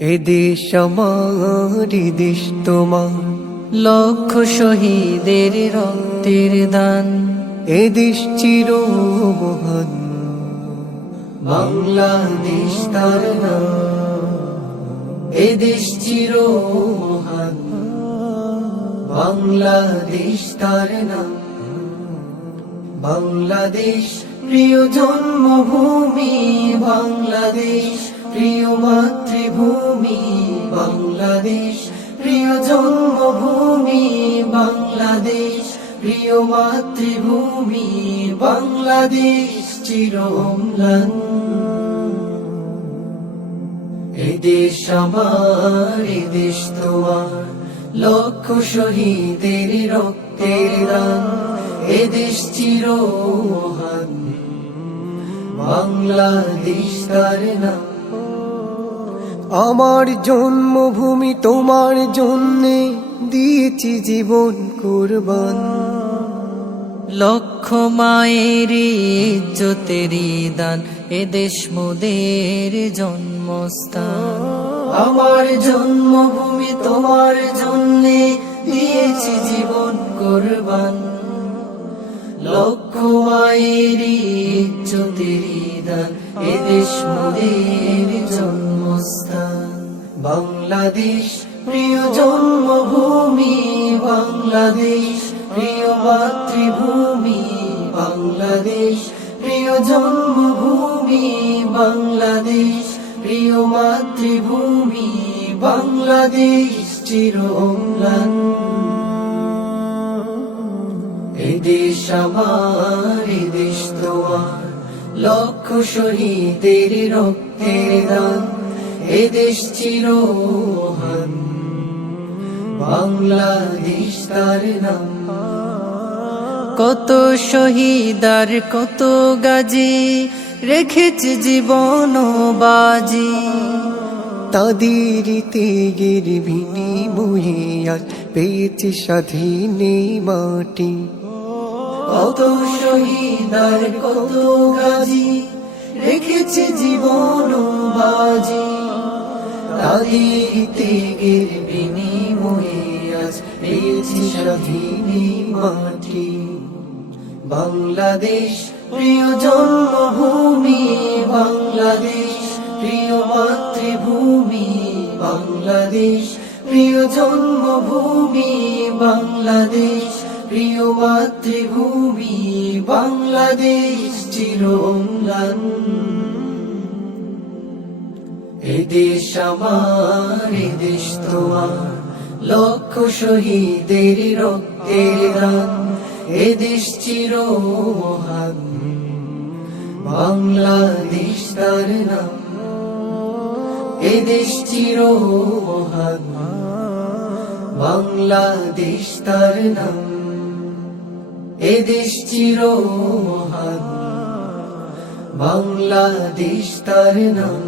এদেশ আমার, এদেশ তোমার, লক্ষ শহীদের রক্তের দান। এদেশ চির মহান, বাংলাদেশ তার নাম, এদেশ চির মহান, বাংলাদেশ তার নাম। বাংলাদেশ প্রিয় জন্মভূমি, বাংলাদেশ প্রিয় মাতৃভূমি, বাংলাদেশ প্রিয় জন্মভূমি, বাংলাদেশ প্রিয় মাতৃভূমি, বাংলাদেশ চির অম্লান। এদেশ আমার, এদেশ তোমার, লক্ষ শহীদের রক্তের দান। এদেশ চির মহান, বাংলাদেশ তার নাম। আমার জন্মভূমি তোমার জন্যে দিয়েছি জীবন কুরবান। লক্ষ মায়ের ইজ্জতেরই দান, এদেশ মোদের জন্মস্থান। আমার জন্মভূমি তোমার জন্যে দিয়েছি জীবন কুরবান। লক্ষ মায়ের ইজ্জতেরই দান, এদেশ মোদের জন্মস্থান। বাংলাদেশ প্রিয় জন্মভূমি, বাংলাদেশ প্রিয় মাতৃভূমি, বাংলাদেশ প্রিয় জন্মভূমি, বাংলাদেশ প্রিয় মাতৃভূমি, বাংলাদেশ চির অম্লান। এদেশ আমার, এদেশ তোমার, লক্ষ শহীদের রক্তের দান। এদেশ চির মহান, বাংলাদেশ তার নাম। কত শহীদার কত গাজী, রেখেছে জীবন বাজি। তাদের ত্যাগের বিনিময়ে আজ পেয়েছে স্বাধীন এই মাটি। কত শহীদার কত গাজী, রেখেছে জীবন বাজি। তাদের ত্যাগের বিনিময়ে আজ পেয়েছি স্বাধীন এই মাটি। বাংলাদেশ প্রিয় জন্মভূমি, বাংলাদেশ প্রিয় মাতৃভূমি, বাংলাদেশ প্রিয় জন্মভূমি, বাংলাদেশ প্রিয় মাতৃভূমি, বাংলাদেশ চির অম্লান। এদেশ আমার, এদেশ তোমার, লক্ষ শহীদের রক্তের দান। এদেশ চির মহান, বাংলাদেশ তার নাম। এদেশ চির মহান, বাংলাদেশ তার নাম। এদেশ চির মহান, বাংলাদেশ তার নাম।